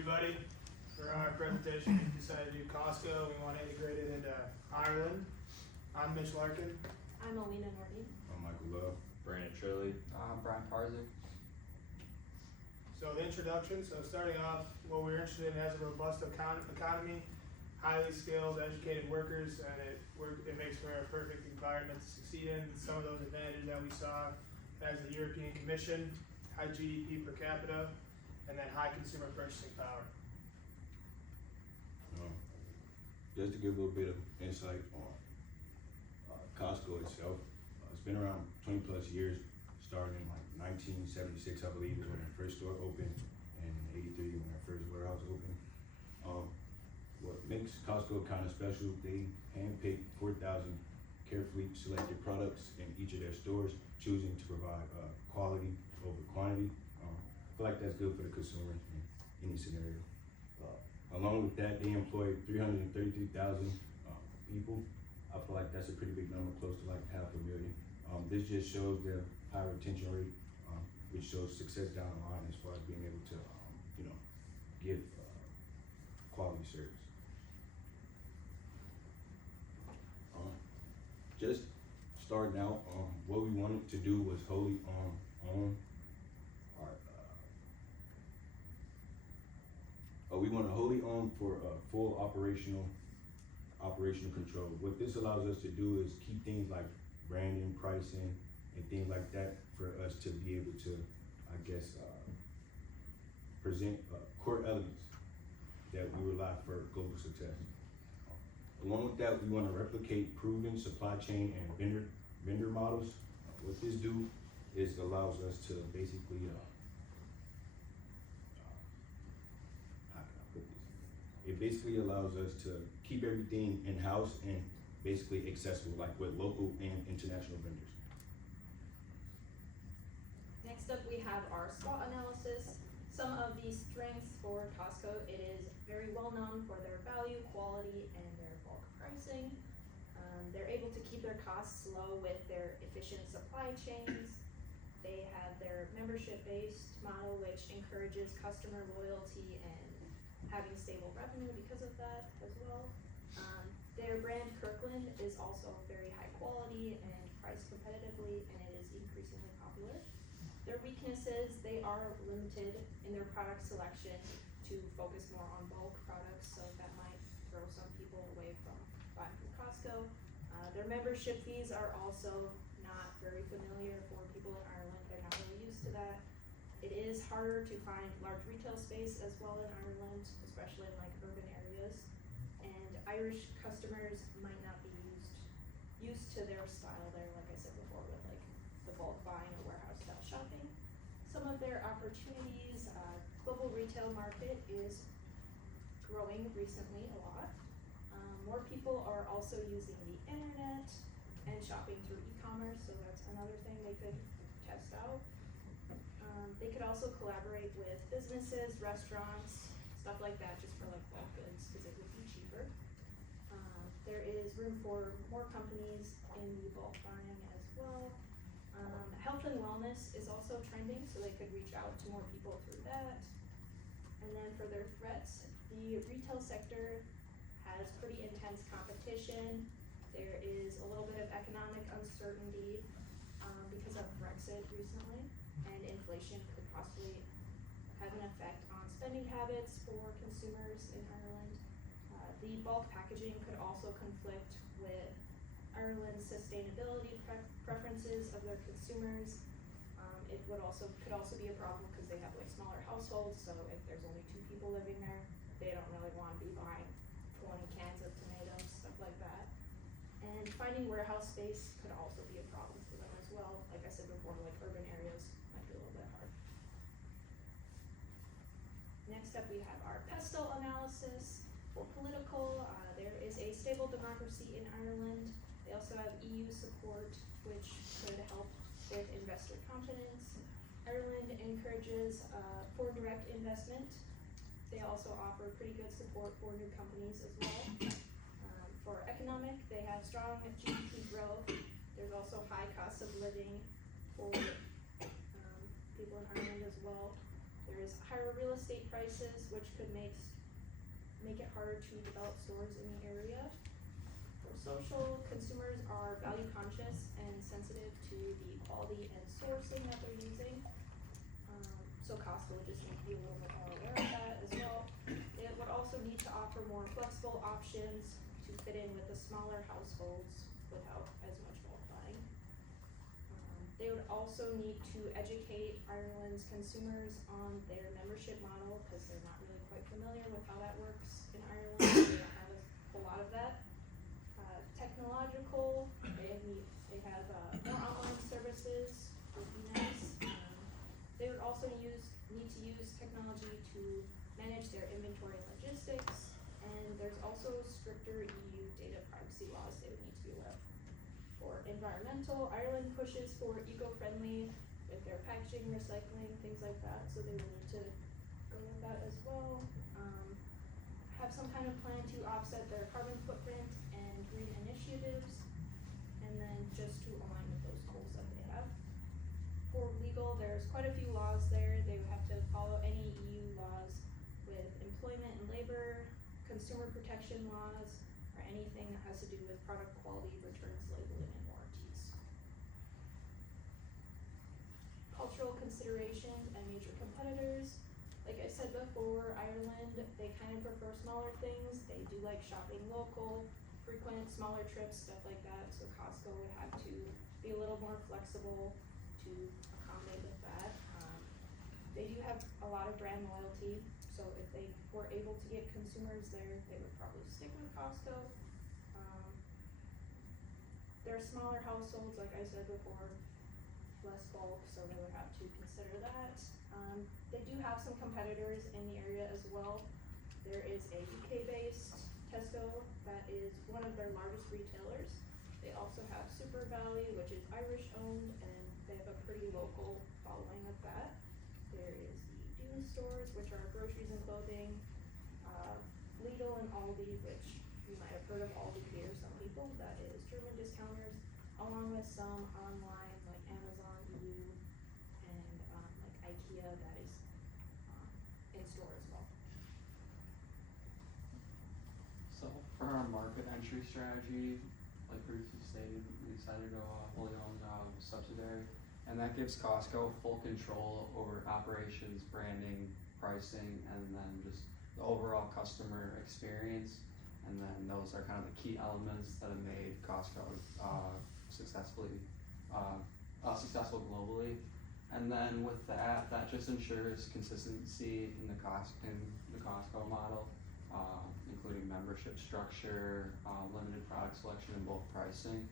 everybody. For our presentation, we decided to do Costco. We want to integrate it into Ireland. I'm Mitch Larkin. I'm Alina Norton. I'm Michael Love. Brandon Shirley. Brian Parzik. So the introduction, starting off, what we're interested in as a robust economy, highly skilled, educated workers, and it makes for a perfect environment to succeed in. Some of those advantages that we saw as the European Commission, high GDP per capita, and then high consumer purchasing power. Just to give a little bit of insight on Costco itself, it's been around 20 plus years, starting in like 1976, I believe, is when their first store opened, and in 83 when their first warehouse opened. What makes Costco kind of special, they handpick 4,000 carefully selected products in each of their stores, choosing to provide quality over quantity. I feel like that's good for the consumer in any scenario. Along with that, they employ 333,000 people. I feel like that's a pretty big number, close to like 500,000. This just shows their high retention rate, which shows success down the line as far as being able to, give quality service. Just starting out, what we wanted to do was wholly own our. We want to wholly own for full operational control. What this allows us to do is keep things like branding, pricing, and things like that for us to be able to, present core elements that we rely for global success. Along with that, we want to replicate proven supply chain and vendor models. What this do is allows us to basically, how can I put this? It basically allows us to keep everything in-house and basically accessible, like with local and international vendors. Next up, we have our SWOT analysis. Some of the strengths for Costco: it is very well known for their value, quality, and their bulk pricing. They're able to keep their costs low with their efficient supply chains. They have their membership-based model, which encourages customer loyalty and having stable revenue because of that as well. Their brand Kirkland is also very high quality and priced competitively, and it is increasingly popular. Their weaknesses: they are limited in their product selection to focus more on bulk products, so that might throw some people away from buying from Costco. Their membership fees are also not very familiar for people in Ireland. They're not really used to that. It is harder to find large retail space as well in Ireland, especially in like urban areas. And Irish customers might not be used to their style there, like I said before, with like the bulk buying or warehouse style shopping. Some of their opportunities: global retail market is growing recently a lot. More people are also using the internet and shopping through e-commerce, so that's another thing they could test out. They could also collaborate with businesses, restaurants, stuff like that, just for like bulk goods, because it would be cheaper. There is room for more companies in the bulk buying as well. Health and wellness is also trending, so they could reach out to more people through that. And then for their threats, the retail sector has pretty intense competition. There is a little bit of economic uncertainty because of Brexit recently, and inflation could possibly have an effect on spending habits for consumers in Ireland. The bulk packaging could also conflict with Ireland's sustainability preferences of their consumers. It could also be a problem because they have like smaller households, so if there's only 2 people living there, they don't really want to be buying 20 cans of tomatoes, stuff like that. And finding warehouse space could also be a problem for them as well. Like I said before, like urban areas might be a little bit hard. Next up, we have our pestle analysis. For political, there is a stable democracy in Ireland. They also have EU support, which could help with investor confidence. Ireland encourages for direct investment. They also offer pretty good support for new companies as well. For economic, they have strong GDP growth. There's also high cost of living for people in Ireland as well. There's higher real estate prices, which could make it harder to develop stores in the area. For social, consumers are value conscious and sensitive to the quality and sourcing that they're using. So Costco would just need to be a little bit more aware of that as well. It would also need to offer more flexible options to fit in with the smaller households without as much bulk buying. They would also need to educate Ireland's consumers on their membership model, because they're not really quite familiar with how that works in Ireland. They don't have a lot of that. Technological, they have more online services would be nice. They would also need to use technology to manage their inventory and logistics, and there's also stricter EU data privacy laws they would need to be aware of. For environmental, Ireland pushes for eco-friendly with their packaging, recycling, things like that, so they will need to go with that as well. Have some kind of plan to offset their carbon footprint and green initiatives, and then just to align with those goals that they have. For legal, there's quite a few laws there. They would have to follow any EU laws with employment and labor, consumer protection laws, or anything that has to do with product quality, returns, labeling, and warranties. Cultural considerations and major competitors. Like I said before, Ireland, they kind of prefer smaller things. They do like shopping local, frequent smaller trips, stuff like that. So Costco would have to be a little more flexible to accommodate with that. They do have a lot of brand loyalty, so if they were able to get consumers there, they would probably stick with Costco. They're smaller households, like I said before, less bulk, so they would have to consider that. They do have some competitors in the area as well. There is a UK-based Tesco that is one of their largest retailers. They also have Super Value, which is Irish owned, and they have a pretty local following of that. There is the Dune stores, which are groceries and clothing, Lidl and Aldi, which you might have heard of Aldi here, some people, that is German discounters, along with some online like Amazon EU and like IKEA that is in store as well. So for our market entry strategy, like previously stated, we decided to go wholly owned subsidiary, and that gives Costco full control over operations, branding, pricing, and then just the overall customer experience. And then those are kind of the key elements that have made Costco successful globally. And then with that just ensures consistency in the Costco model, including membership structure, limited product selection, and bulk pricing.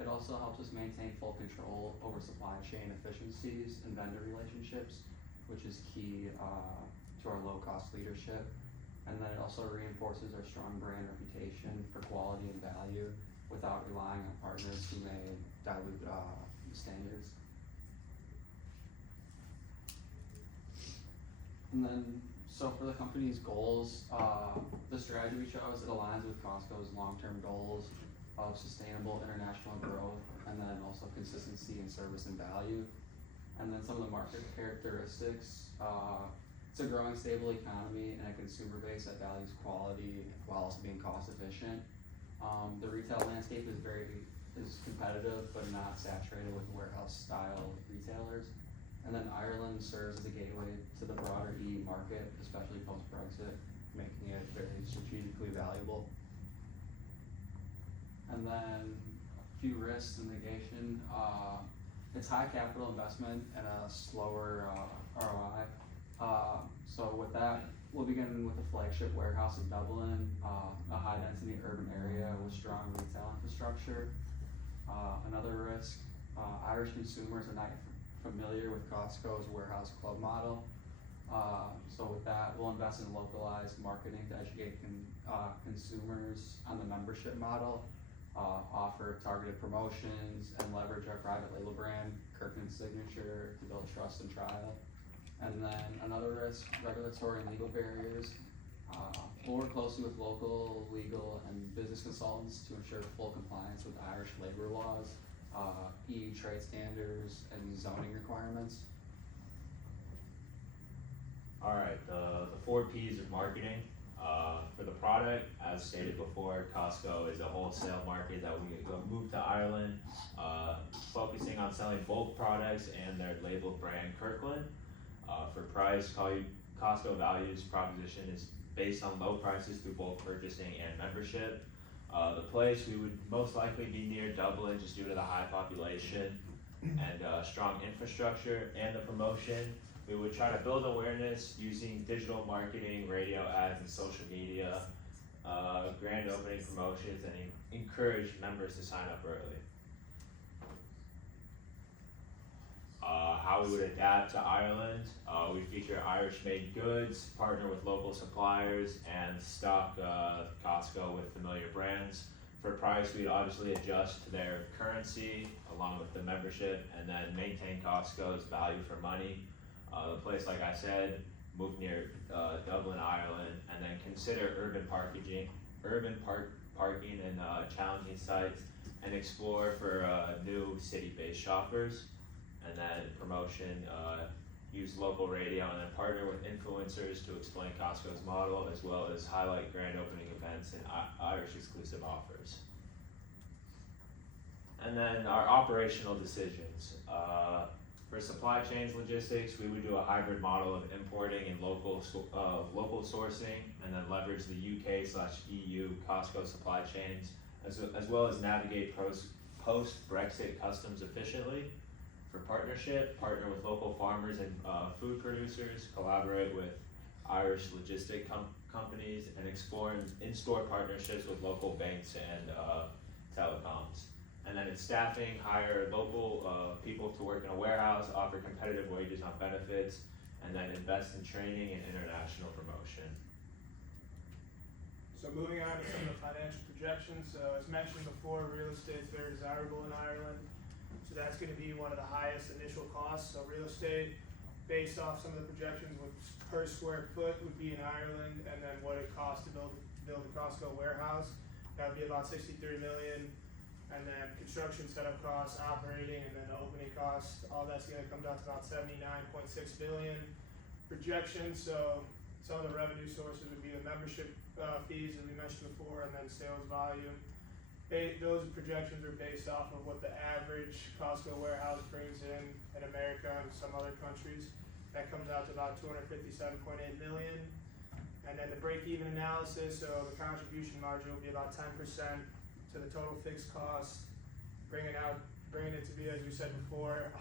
It also helps us maintain full control over supply chain efficiencies and vendor relationships, which is key to our low-cost leadership. And then it also reinforces our strong brand reputation for quality and value without relying on partners who may dilute standards. And then, so for the company's goals, the strategy we chose, it aligns with Costco's long-term goals of sustainable international growth, and then also consistency in service and value. And then some of the market characteristics, it's a growing stable economy and a consumer base that values quality while also being cost efficient. The retail landscape is competitive but not saturated with warehouse style retailers. And then Ireland serves as a gateway to the broader EU market, especially post-Brexit, making it very strategically valuable. And then a few risks and negation. It's high capital investment and a slower ROI. So with that, we'll begin with the flagship warehouse in Dublin, a high density urban area with strong retail infrastructure. Another risk, Irish consumers are not familiar with Costco's warehouse club model. So with that, we'll invest in localized marketing to educate consumers on the membership model, offer targeted promotions, and leverage our private label brand, Kirkland Signature, to build trust and trial. And then another risk, regulatory and legal barriers. We'll work closely with local, legal, and business consultants to ensure full compliance with Irish labor laws, EU trade standards, and zoning requirements. Alright, the 4 Ps of marketing. For the product, as stated before, Costco is a wholesale market that we moved to Ireland, focusing on selling bulk products and their labeled brand Kirkland. For price, Costco values proposition is based on low prices through bulk purchasing and membership. The place, we would most likely be near Dublin just due to the high population and strong infrastructure. And the promotion, we would try to build awareness using digital marketing, radio ads, and social media, grand opening promotions, and encourage members to sign up early. How we would adapt to Ireland, we feature Irish-made goods, partner with local suppliers, and stock Costco with familiar brands. For price, we'd obviously adjust to their currency along with the membership, and then maintain Costco's value for money. The place, like I said, moved near Dublin, Ireland, and then consider urban parking and challenging sites, and explore for new city-based shoppers. And then promotion, use local radio, and then partner with influencers to explain Costco's model, as well as highlight grand opening events and Irish exclusive offers. And then our operational decisions. For supply chains logistics, we would do a hybrid model of importing and local sourcing, and then leverage the UK/EU Costco supply chains, as well as navigate post-Brexit customs efficiently. For partnership, partner with local farmers and food producers, collaborate with Irish logistic companies, and explore in-store partnerships with local banks and telecoms. And then in staffing, hire local people to work in a warehouse, offer competitive wages on benefits, and then invest in training and international promotion. So moving on to some of the financial projections, as mentioned before, real estate is very desirable in Ireland. So that's gonna be one of the highest initial costs. So real estate, based off some of the projections, per square foot would be in Ireland, and then what it costs to build a Costco warehouse, that would be about 63 million. And then construction setup costs, operating, and then the opening costs, all that's gonna come down to about 79.6 billion. Projections, so some of the revenue sources would be the membership fees that we mentioned before, and then sales volume. Those projections are based off of what the average Costco warehouse brings in America and some other countries. That comes out to about 257.8 million. And then the break-even analysis, so the contribution margin will be about 10% to the total fixed cost, bringing it to be, as we said before,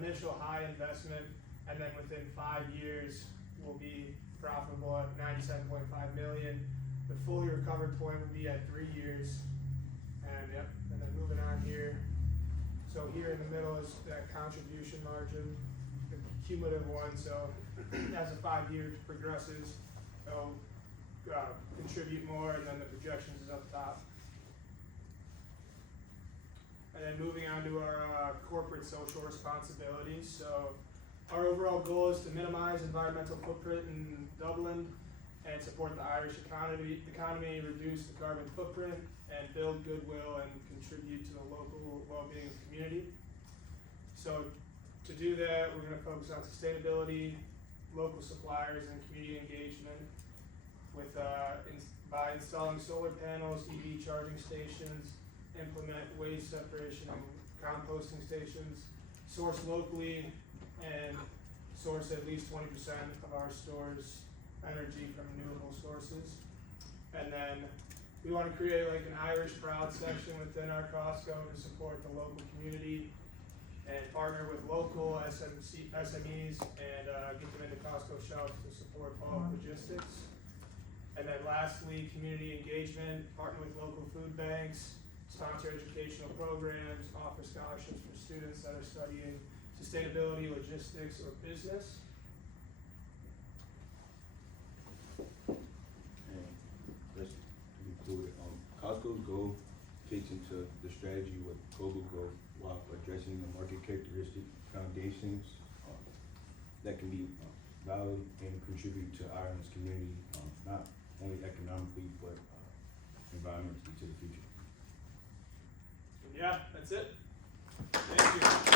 initial high investment, and then within 5 years, we'll be profitable at 97.5 million. The fully recovered point will be at 3 years. And then moving on here, so here in the middle is that contribution margin, the cumulative one, so as the 5 years progresses, it'll contribute more, and then the projections is up top. And then moving on to our corporate social responsibilities. So our overall goal is to minimize environmental footprint in Dublin and support the Irish economy, reduce the carbon footprint, and build goodwill and contribute to the local well-being of the community. So to do that, we're gonna focus on sustainability, local suppliers, and community engagement with by installing solar panels, EV charging stations, implement waste separation and composting stations, source locally, and source at least 20% of our store's energy from renewable sources. And then we want to create like an Irish Proud section within our Costco to support the local community and partner with local SMEs and get them into Costco shelves to support bulk logistics. And then lastly, community engagement, partner with local food banks, sponsor educational programs, offer scholarships for students that are studying sustainability, logistics, or business. And just to conclude, Costco's goal fits into the strategy with global growth while addressing the market characteristic foundations that can be valid and contribute to Ireland's community, not only economically, but environmentally to the future. Yeah, that's it. Thank you.